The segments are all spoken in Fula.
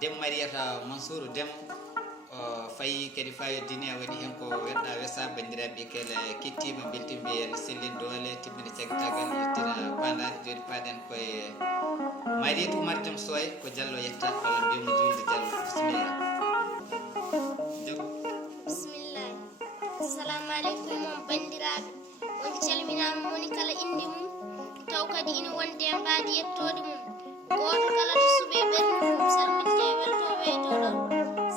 Demo Mariata Mansour Demo fayi kadi fayodini a waɗi hen ko weɗɗa wesa bandiraɓe kala kettima beltimɓe en sellin dole timmini cagatagal yettina bandade joni paɗen koye Mariatou Oumar Diom Soye ko Diallo yetta walla mbiyamo julde Diallo bisimilla. Bismillah. Assalamu alaikum mon bandiraɓe on calminama moni kala indi mum taw kadi ina wonde e mbaadi yettode mum goto kala to suuɓe ɓernde mum salminte weltoɓe e dow ɗon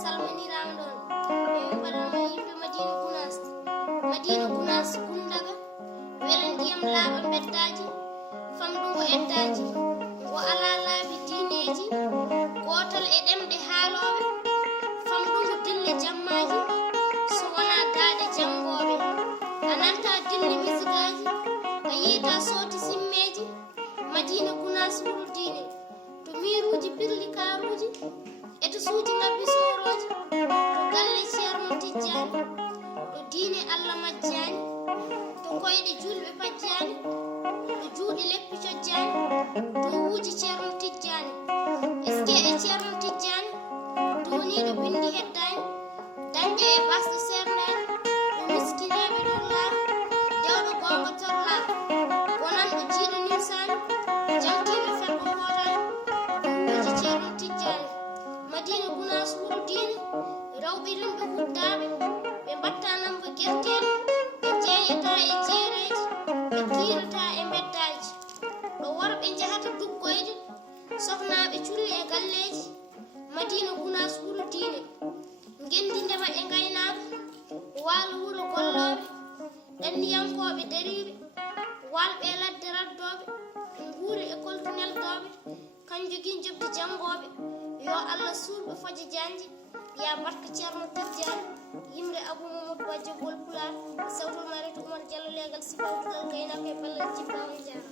salminirama ɗon min mbaɗanma yimɓe Madina Gounass Goundaga wela ndiyam laaɓa beddaji famɗugo eddaji ngo ala laabi diineji gotal e ɗemɗe haaloɓe famɗugo dille jammaji so wona daaɗe jangoɓe a nanta dille misigaji a yiita sooti simmeji Madina Gounass wuro diine to miruji pirli karuji e to suuji ngabbi soroji to galle ceerno tijjani to diine Allah majjani to koyɗe julɓe pajjani to juuɗe leppi cojjani to wuuji ceerno tijjani eske e ceerno tijjani duniɗo bindi heddani dañƴe e basɗo sernani ɗo miskineɓe ɗon laaɓa dewɗo gonga tor laaɓa wonanɗo jiiɗo nimsani jamtiɓe felɓe hootani to wuuji ceerno tijjani Madina Gounass wuro diine rewɓe ɗum ɓe huddaɓe ɓe mbattanamba guerteɗe ɓe jeeyata e jeereji ɓe kiirata e beddaji ɗo worɓe jahata duggoyde sohnaɓe culli e galleji Madina Gounass wuro diine gendi ndema e gaynaka waalo wuro golloɓe ɗanniyankoɓe dariɓe walɓe ladde raddoɓe nguuri e koltuneltoɓe kan jogui jobdi jangoɓe yo Allah surɓe foje janji ya barka ceerno tijjani yimre Abou Mamadou Badji Bol Pular sawto Mariatou Oumar Diallo legal sifawtulal gaynaka e ballal jibba on jarama.